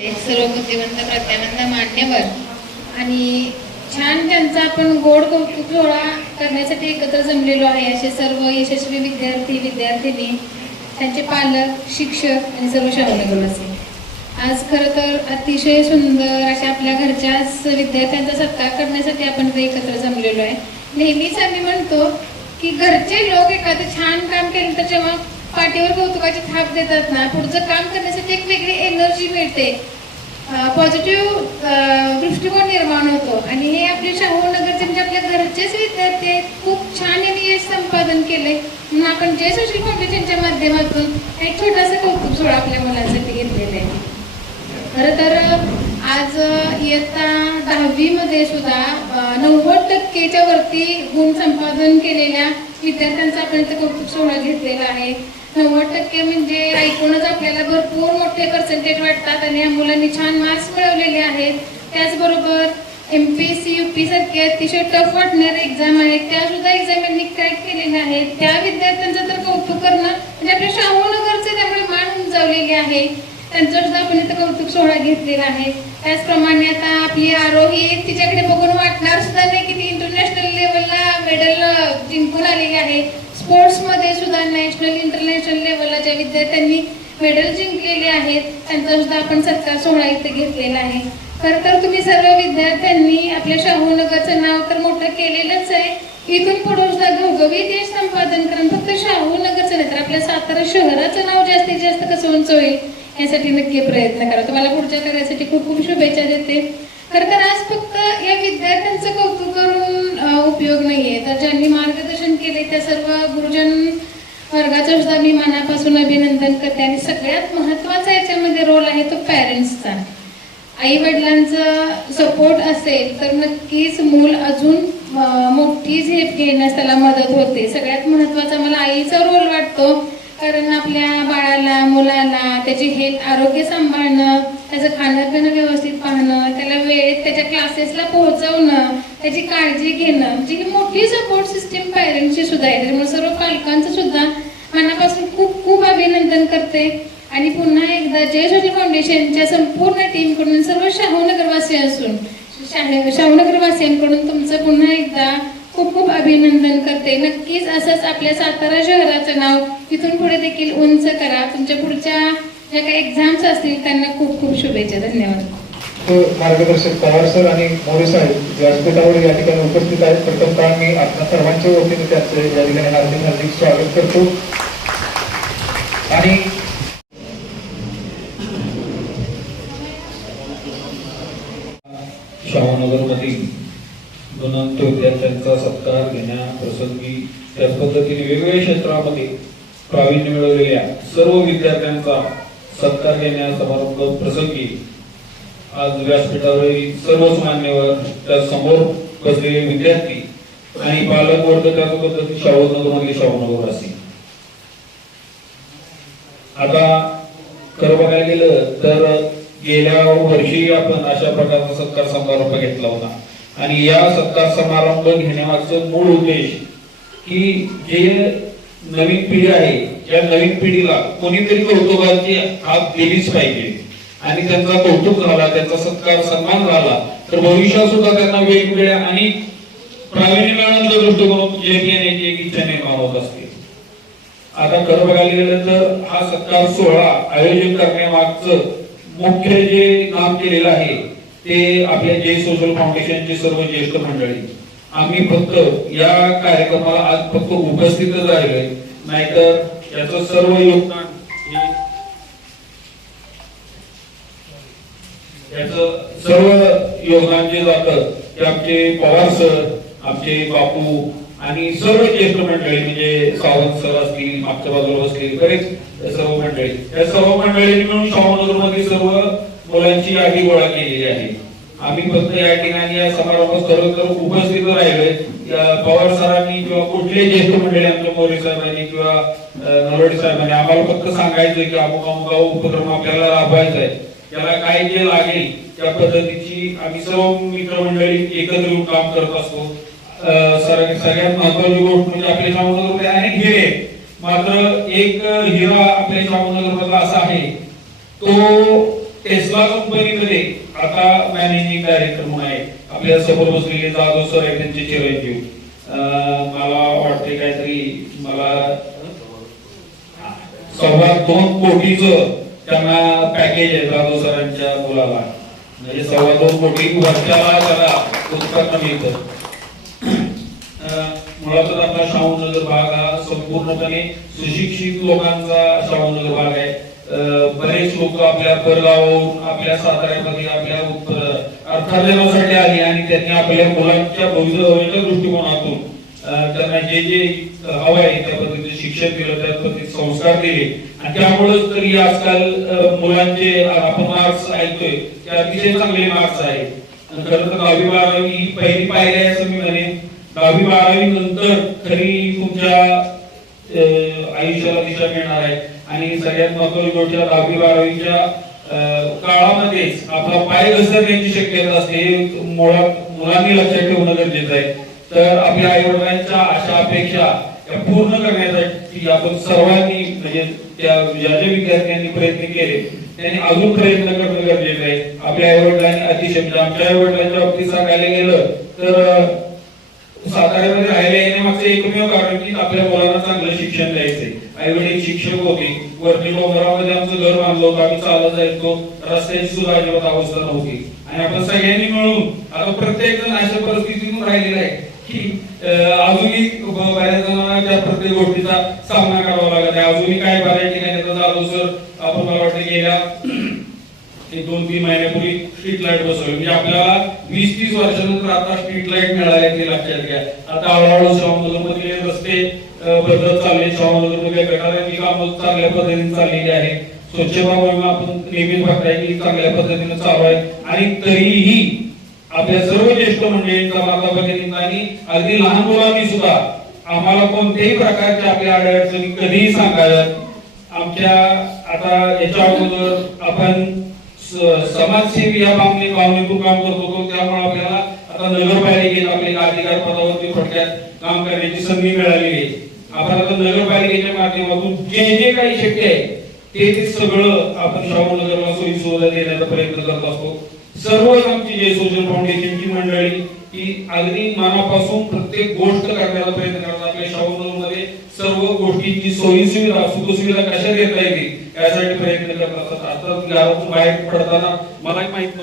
सर्व बुद्धिवंत प्रज्ञावंत मान्यवर आणि छान त्यांचा आपण गोड कौतुक सोहळा करण्यासाठी एकत्र जमलेलो आहे. असे सर्व यशस्वी विद्यार्थिनी, त्यांचे पालक, शिक्षक आणि सर्व शाहूनगरवासी. आज खरं तर अतिशय सुंदर अशा आपल्या घरच्याच विद्यार्थ्यांचा सत्कार करण्यासाठी आपण इथे एकत्र जमलेलो आहे. नेहमीच आम्ही म्हणतो की घरचे लोक एखादं छान काम केलं तर जेव्हा पाठीवर कौतुकाची थाप देतात ना, पुढचं काम करण्यासाठी एक वेगळी एनर्जी मिळते, पॉझिटिव्ह दृष्टिकोन निर्माण होतो. आणि हे आपले शाहूनगरचे म्हणजे आपल्या घरचेच विद्यार्थी खूप छान यांनी यश संपादन केले. म्हणून आपण जय सोशल फाउंडेशनच्या माध्यमातून एक छोटासा कौतुक सोहळा आपल्या मुलांसाठी घेतलेला आहे. खरं तर आज इयत्ता 10वी मध्ये सुद्धा 90% वरती गुण संपादन केलेल्या विद्यार्थ्यांचा आपण इथे कौतुक सोहळा घेतलेला आहे. 90% म्हणजे ऐकूनच आपल्याला भरपूर मोठे पर्सेंटेज वाटतात आणि या मुलांनी छान मार्क्स मिळवलेले आहेत. त्याचबरोबर MPSC UP सारखे अतिशय टफ वाटणारे एक्झाम आहेत, त्या सुद्धा एक्झाम यांनी क्रॅक केलेल्या आहेत. त्या विद्यार्थ्यांचं तर कौतुक करणं म्हणजे आपल्या शाहूनगरचे त्यामुळे मान उंचावलेले आहे, त्यांचं सुद्धा आपण इथं कौतुक सोहळा घेतलेला आहे. त्याचप्रमाणे आता आपली आरोही तिच्याकडे बघून वाटणार सुद्धा नाही की ती इंटरनॅशनल लेवलला मेडल जिंकून आलेली आहे. स्पोर्ट्समध्ये सुद्धा नॅशनल इंटरनॅशनल लेवलला ज्या विद्यार्थ्यांनी मेडल जिंकलेले आहेत त्यांचा सुद्धा आपण सत्कार सोहळा इथे घेतलेला आहे. खरं तर तुम्ही सर्व विद्यार्थ्यांनी आपल्या शाहूनगरचं नाव तर मोठं केलेलंच आहे. इथून पुढे सुद्धा घवघवीत यश संपादन करून फक्त शाहूनगरचं नाही तर आपल्या सातारा शहराचं नाव जास्तीत जास्त कसं उंच होईल यासाठी नक्की प्रयत्न करा. तुम्हाला पुढच्या कार्यासाठी खूप खूप शुभेच्छा देते. खरं तर आज फक्त या विद्यार्थ्यांचं कौतुक करून उपयोग नाहीये, तर ज्यांनी मार्गदर्शन केले त्या सर्व गुरुजन वर्गाचं सुद्धा मी मनापासून अभिनंदन करते. आणि सगळ्यात महत्त्वाचा याच्यामध्ये रोल आहे तो पॅरेंट्सचा. आई वडिलांचा सपोर्ट असेल तर नक्कीच मूल अजून मोठी झेप घेण्यास त्याला मदत होते. सगळ्यात महत्त्वाचा मला आईचा रोल वाटतो, कारण आपल्या बाळाला मुलाला त्याची हेल्थ आरोग्य सांभाळणं, त्याचं खाणं पिणं व्यवस्थित पाहणं, त्याला वेळेत त्याच्या क्लासेसला पोहोचवणं, त्याची काळजी घेणं, म्हणजे ही मोठी सपोर्ट सिस्टीम पॅरेंट्सची सुद्धा आहे. त्यामुळे सर्व पालकांचं सुद्धा मनापासून खूप खूप अभिनंदन करते. आणि पुन्हा एकदा जय सोशल फाउंडेशनच्या संपूर्ण टीमकडून सर्व शाहूनगरवासियांकडून तुमचं पुन्हा एकदा खूप खूप अभिनंदन करते. नक्कीच असंच आपल्या सातारा शहराचं नाव इथून पुढे देखील उंच करा. तुमच्या पुढच्या ज्या काही एक्झाम्स असतील त्यांना खूप खूप शुभेच्छा. धन्यवाद. मार्गदर्शक पवार सर आणि मोरे साहेब व्यासपीठावर या ठिकाणी उपस्थित आहेत. प्रथमतः मी आपल्या सर्वांच्या वतीने त्यांचे या ठिकाणी हार्दिक स्वागत करतो. आणि शाहूनगरमधील गुणवंत विद्यार्थ्यांचा सत्कार घेण्याप्रसंगी त्याच पद्धतीने वेगवेगळ्या क्षेत्रामध्ये प्रावीण्य मिळवलेल्या सर्व विद्यार्थ्यांचा सत्कार घेण्या समारंभ प्रसंगी आज व्यासपीठावरील सर्वच मान्यवर, त्या समोर बसलेले विद्यार्थी आणि पालक वर्ग, त्याच पद्धतीने शाहूनगरमधले शाहूनगरवासी. आता खरं बघायला गेलं तर गेल्या वर्षी आपण अशा प्रकारचा सत्कार समारंभ घेतला होता. आणि या सत्कार समारंभ घेण्यामागचं मूळ उद्देश की जे नवीन पिढी आहे या नवीन पिढीला कोणीतरी कौतुकाची हात दिलीच पाहिजे. आणि त्यांचा कौतुक झाला, त्यांचा सत्कार सन्मान झाला तर भविष्यात सुद्धा त्यांना वेगवेगळ्या आणि प्रावीण्य मिळवण्याचा दृष्टिकोन येण्याची एक इच्छा निर्माण होत असते. आता खरं बघायला गेलं तर हा सत्कार सोहळा आयोजित करण्यामागचं मुख्य जे काम केलेलं आहे ते आपल्या जय सोशल फाउंडेशनचे सर्व ज्येष्ठ मंडळी. आम्ही फक्त या कार्यक्रमाला आज फक्त उपस्थितच राहिलोय, नाहीतर याचं सर्व योगदान जे जातं ते आमचे पवार सर, आमचे बापू आणि सर्व ज्येष्ठ मंडळी, म्हणजे सावंत सर असतील, मागच्या बाजूला बसलेली बरेच सर्व मंडळी, या सर्व मंडळींनी मिळून शाहूनगरमध्ये सर्व मुलांची यादी गोळा केलेली आहे. आम्ही फक्त या ठिकाणी या समारंभात सर्व उपस्थित राहिलोय. पवार सरांनी किंवा कुठले ज्येष्ठ मंडळी, आमच्या मोरे साहेबांनी किंवा नरवडे साहेबांनी आम्हाला फक्त सांगायचं की अमुक उपक्रम आपल्याला राबवायचा आहे, त्याला काय जे लागेल त्या पद्धतीची आम्ही सर्व मित्रमंडळी एकत्र येऊन काम करत असतो. सगळ्यात महत्वाची गोष्ट म्हणजे आपल्या शाहूनगरमध्ये अनेक हिरे, मात्र एक हिरा आपल्या शाहूनगरमध्ये असा आहे तो टेस्ला कंपनीमध्ये आता मॅनेजिंग डायरेक्टर म्हणून आहे. आपल्या समोर बसलेले जाधव सर आहे, त्यांचे चिरंजीव. मला वाटते काहीतरी मला 2.25 कोटीचं त्यांना पॅकेज आहे जाधव सरांच्या मुलाला. म्हणजे 2.25 कोटी वर्षाला त्याला उत्पन्न मिळतं. मुळातच आपला शाहूनगर भाग हा संपूर्णपणे सुशिक्षित लोकांचा शाहूनगर भाग आहे. बरेच लोक आपल्या परगावावरून आपल्या साताऱ्यामध्ये आपल्या अर्थार्जनासाठी आले आणि त्यांनी आपल्या मुलांच्या भविष्याच्या दृष्टिकोनातून त्यांना जे जे हवं आहे त्या पद्धतीने शिक्षण दिलं, त्या पद्धतीने संस्कार दिले आणि त्यामुळेच तरी आजकाल मुलांचे आपण मार्क्स ऐकतोय ते अतिशय चांगले मार्क्स आहेत. खरं तर 10वी 12वी ही पहिली पायरी आहे असं मी म्हणेन. 10वी 12वी नंतर खरी तुमच्या आयुष्याला दिशा मिळणार आहे आणि सगळ्यात महत्त्वाची गोष्ट 10वी 12वीच्या काळामध्येच आपला पाय घसरण्याची शक्यता असते. मुळात मुलांनी लक्षात ठेवणं गरजेचं आहे. तर आपल्या आई वडिलांच्या आशा अपेक्षा पूर्ण करण्यासाठी आपण सर्वांनी म्हणजे त्या ज्या ज्या विद्यार्थ्यांनी प्रयत्न केले त्यांनी अजून प्रयत्न करणं गरजेचं आहे. आपल्या आई वडिलांनी अतिशय म्हणजे आमच्या आई वडिलांच्या बाबतीत सांगायला गेलं तर साताऱ्यामध्ये राहायला येण्यामागचं एकमेव कारण की आपल्या मुलांना चांगलं शिक्षण द्यायचंय. आई वडील शिक्षक होते. वरती डोंगरामध्ये आमचं घर बांधलं होतं, आम्ही चालत जायचो, रस्त्याची सुद्धा अजिबात अवस्था नव्हती आणि आपण सगळ्यांनी मिळून आता प्रत्येक जण अशा परिस्थितीतून राहिलेला आहे की अजूनही बऱ्याच जणांना त्या प्रत्येक गोष्टीचा सामना करावा लागत आहे. अजूनही काय बऱ्याच ठिकाणी जाधव सर आपण मला वाटतं गेल्या 2-3 महिन्यापूर्वी स्ट्रीट लाईट बसवली. म्हणजे आपल्याला 20-30 वर्षानंतर आता स्ट्रीट लाईट मिळाले ते लक्षात घ्या. आता हळूहळू शाहूनगर मधले रस्ते बदलत चालले. शाहूनगर मध्ये गटारांची कामं चांगल्या पद्धतीने चाललेली आहे. स्वच्छता मोहीम आपण नेहमीच बघताय की चांगल्या पद्धतीने चालू आहे आणि तरीही आपल्या सर्व ज्येष्ठ मंडळींचा वार्ता बघितला आणि अगदी लहान मुलांनी सुद्धा आम्हाला कोणत्याही प्रकारच्या आपल्या अडचणी कधीही सांगाव्यात. आमच्या आता याच्या अगोदर आपण समाजसेवी या भावनेतून काम करत होतो, त्यामुळे आपल्याला आता नगरपालिकेत आपल्या अधिकार पदावरती थोडक्यात काम करण्याची संधी मिळालेली आहे. आपण आता नगरपालिकेच्या माध्यमातून जे जे काही शक्य आहे ते सगळं आपण शाहूनगरला सोयी सुविधा देण्याचा प्रयत्न करत असतो. सर्वच आमची जे सोशल फाउंडेशनची मंडळी ही अगदी मनापासून प्रत्येक गोष्ट करण्याचा प्रयत्न करतात. आपल्या शाहूनगरमध्ये सर्व गोष्टींची सोयी सुविधा सुखसुविधा कशा देता येतील यासाठी प्रयत्न करत असतात. आता घरातून बाहेर पडताना मलाही माहित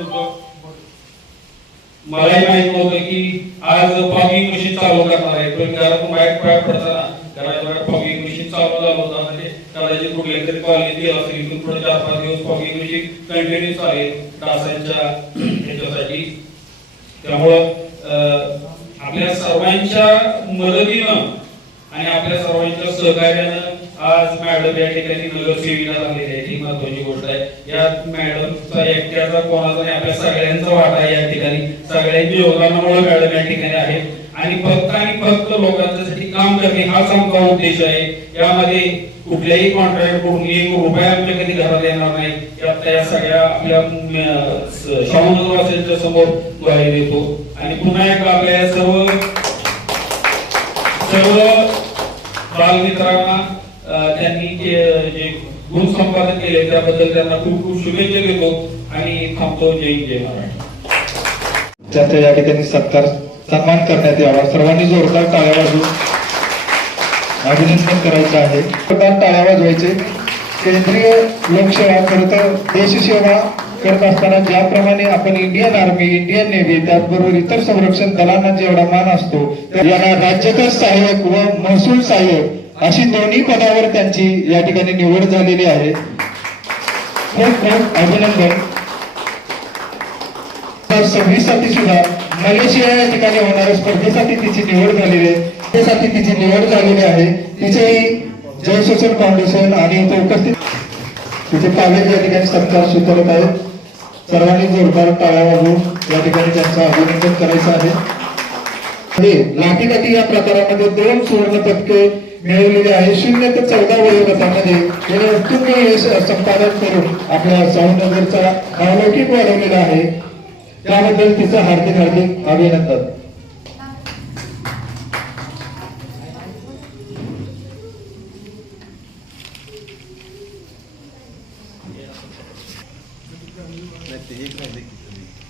नव्हतं की आज फॉगिंग मशीन चालू करणार आहे. पण घरातून बाहेर पडताना घराच्या फॉगिंग मशीन चालू झालं होतं. म्हणजे कदाचित कुठल्या तरी कॉलेज असेल इथून पुढे 4-5 दिवस फॉगिंग मशीन कंटिन्यू चालेल डासांच्या ह्याच्यासाठी. त्यामुळं आपल्या सर्वांच्या मदतीनं आणि आपल्या सर्वांच्या सहकार्यानं आज मॅडम या ठिकाणी नगरसेविका झालेली आहे. ही महत्वाची गोष्ट आहे. या मॅडमचा एकट्याचा कोणाचा नाही, आपल्या सगळ्यांचा वाटा आहे या ठिकाणी. सगळ्यांच्या योगदानामुळे मॅडम या ठिकाणी आहे आणि फक्त लोकांसाठी काम करणे हाच आमचा उद्देश आहे. यामध्ये कुठल्याही कॉन्ट्रॅक्ट कडून 1 रुपया आमच्या कधी घरात येणार नाही. या सगळ्या आपल्या शाहूनगरवासियांच्या समोर ग्वाही देतो आणि पुन्हा एकदा आपल्या सर्व बालमित्रांना त्यांनी जे गुण संपादन केले त्याबद्दल त्यांना खूप खूप शुभेच्छा देतो आणि थांबतो. जय जय महाराष्ट्र. त्यांचा या ठिकाणी सन्मान करण्यात यावा. सर्वांनी जोरदार टाळ्या वाजवून अभिनंदन करायचं आहे. जोरदार टाळ्या वाजवायचे. केंद्रीय लोकसेवा खरं तर देशसेवा करत असताना ज्याप्रमाणे आपण इंडियन आर्मी, इंडियन नेव्ही त्याचबरोबर इतर संरक्षण दलांना जेवढा मान असतो यांना राज्यकर सहाय्यक व महसूल सहाय्यक अशी दोन्ही पदावर त्यांची या ठिकाणी निवड झालेली आहे. खूप खूप अभिनंदन. 2026 साठी सुद्धा मलेशिया या ठिकाणी होणाऱ्या स्पर्धेसाठी तिची निवड झालेली आहे. त्यासाठी तिची निवड झालेली आहे. तिचेही जय सोशल फाउंडेशन आणि इथे उपस्थित तिचे पालक या ठिकाणी सत्कार स्वीकारत आहेत. सर्वांनी जोरदार टाळ्या वाजवून या ठिकाणी त्यांचं अभिनंदन करायचं आहे. लाठीकाठी या प्रकारामध्ये 2 सुवर्ण पदके मिळवलेली आहे. 0 ते 14 वयोगटामध्ये याने उत्तुंग यश संपादन करून आपल्या शाहूनगरचा नावलौकिक वाढवलेला आहे. त्याबद्दल तिचं हार्दिक अभिनंदन.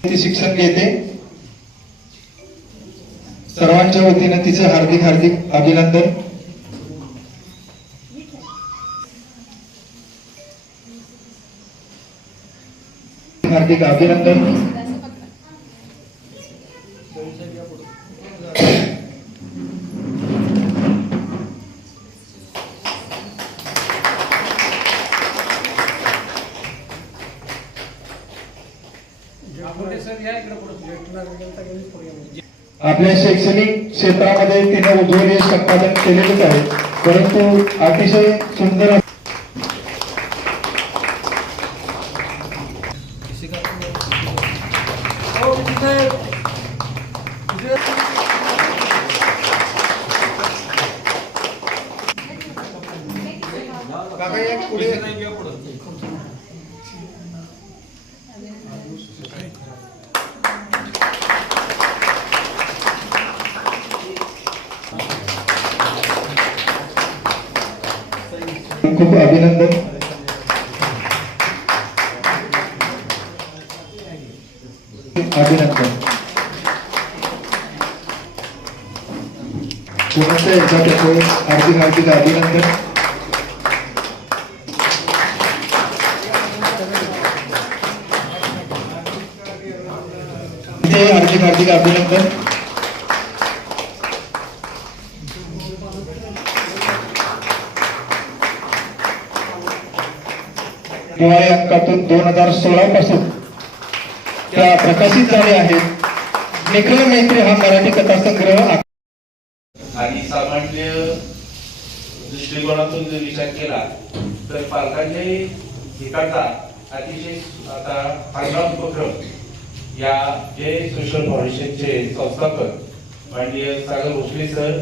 ती शिक्षण घेते. सर्वांच्या वतीने तिचे हार्दिक हार्दिक अभिनंदन. हार्दिक अभिनंदन. आपल्या शैक्षणिक क्षेत्रामध्ये तिने उज्ज्वल यश संपादन केलेलेच आहे, परंतु अतिशय सुंदर खूप अभिनंदन. अभिनंदन. पूर्ण याच्यातर्फे हार्दिक हार्दिक अभिनंदन. हार्दिक हार्दिक अभिनंदन. दिवाळी अंकातून 2016 पासून त्या प्रकाशित झाले आहेत. निखिल मैत्री हा मराठी कथासंग्रह आणि सामान्य दृष्टिकोनातून जर विचार केला तर पालकांच्या हिताचा अतिशय आता चांगला उपक्रम या जे सोशल फाउंडेशनचे संस्थापक माननीय सागर भोसले सर,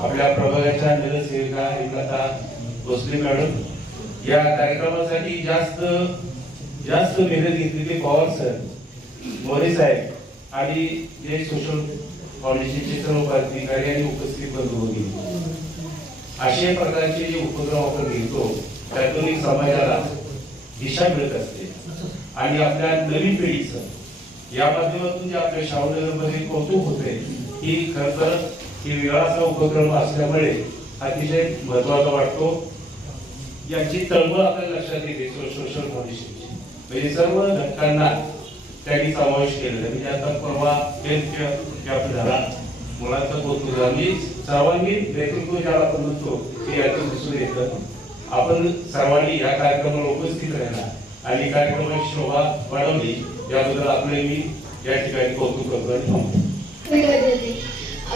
आपल्या प्रभागाच्या नगरसेविका हेमलता भोसले मॅडम या कार्यक्रमासाठी जास्त मेहनत घेतलेले पवार सर, मोरे साहेब आणि जे सोशल फाउंडेशनचे सर्व पदाधिकारी आणि उपस्थित बंधू अशा प्रकारचे जे उपक्रम आपण घेतो त्यातून एक समाजाला दिशा मिळत असते आणि आपल्या नवीन पिढीचं या माध्यमातून जे आपल्या शाहूनगरमध्ये कौतुक होते ही खरं तर ही वेगळाचा उपक्रम असल्यामुळे अतिशय महत्वाचा वाटतो. याची तळमळ आपल्या लक्षात येते सोशल फाउंडेशनची, म्हणजे सर्व घटकांना त्यांनी समावेश केलेला. म्हणजे आता परवा हेल्थ कॅम्प झाला, मुलांचा कौतुक झाला, मी सर्वांगीण नेतृत्व ज्याला आपण म्हणतो ते यातून दिसून येतं. आपण सर्वांनी या कार्यक्रमाला उपस्थित राहिला आणि कार्यक्रमाची शोभा वाढवली याबद्दल आपले मी या ठिकाणी कौतुक करतो आणि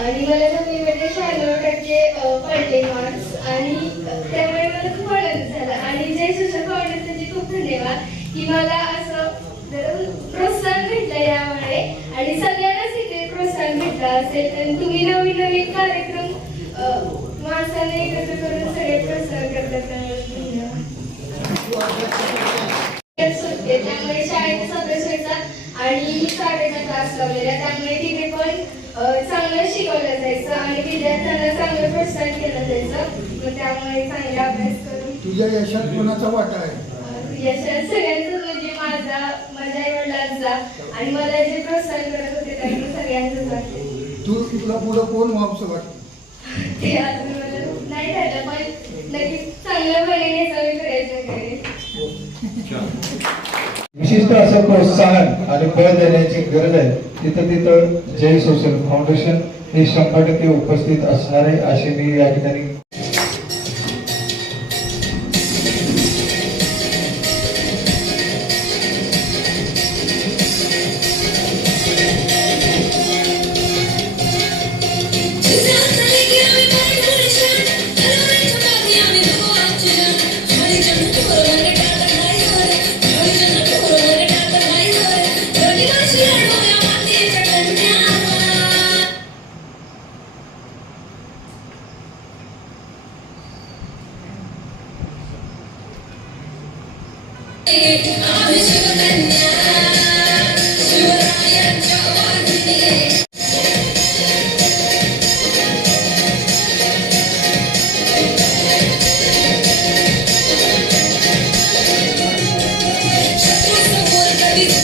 आणि मला नववीमध्ये 96% पडले मार्क्स आणि त्यामुळे मला खूप आनंद झाला. आणि जय सोशल फाउंडेशनचे खूप धन्यवाद की मला असं प्रोत्साहन भेटलं यामुळे आणि सगळ्यांनाच इथे प्रोत्साहन भेटलं असेल. तर तुम्ही नवीन नवीन कार्यक्रम माणसाने एकत्र करून सगळे प्रोत्साहन करतात धन्यवाद. त्यामुळे शाळेचा अभ्यास व्हायचा आणि शाळेचा क्लास लावलेला, त्यामुळे तिथे पण चांगलं शिकवलं जायचं आणि विद्यार्थ्यांना चांगलं प्रोत्साहन केलं जायचं. मग त्यामुळे चांगला अभ्यास करून तुझ्या यशात कोणाचा वाटा आहे? यशात सगळ्यांचंच, म्हणजे माझ्या आई वडिलांचा आणि मला जे प्रोत्साहन करत होते त्यांनी सगळ्यांचंच वाटते. तुला पुढं कोण व्हावंसं वाटतं? ते अजून मला नाही झालं, पण नक्कीच चांगल्या परीने मी प्रयत्न करेन. विशिष्ट असं प्रोत्साहन आणि बळ देण्याची गरज आहे. तिथं जय सोशल फाउंडेशन हे 100% उपस्थित असणार आहे असे मी या ठिकाणी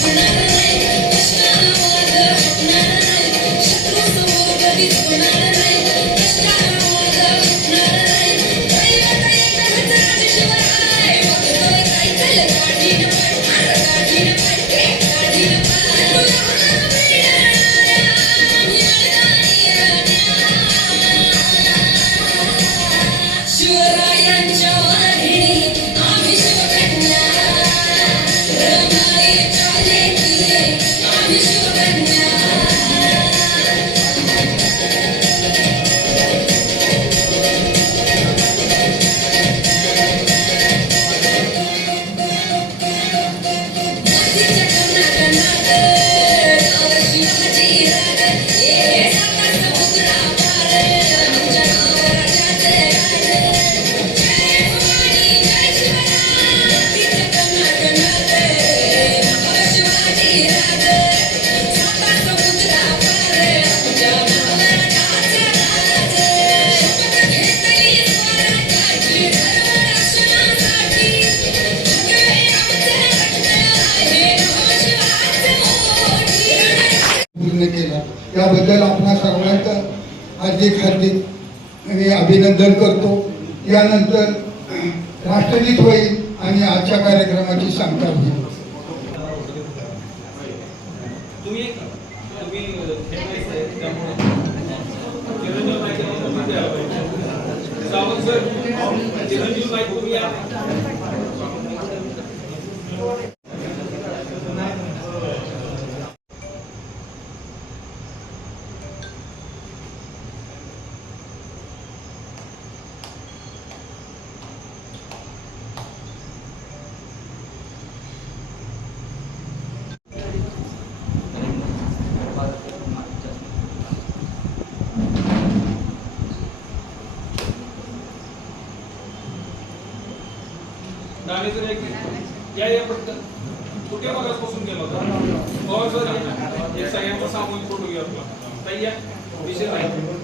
Shut पूर्ण केला याबद्दल आपणा सर्वांचं हार्दिक मी अभिनंदन करतो. यानंतर राष्ट्रगीत होईल आणि आजच्या कार्यक्रमाची सांगता होईल. या पटकन कुठे बघापासून गेलो होता एक सगळ्यांचा सामूहिक फोटो घ्या विषय नाही.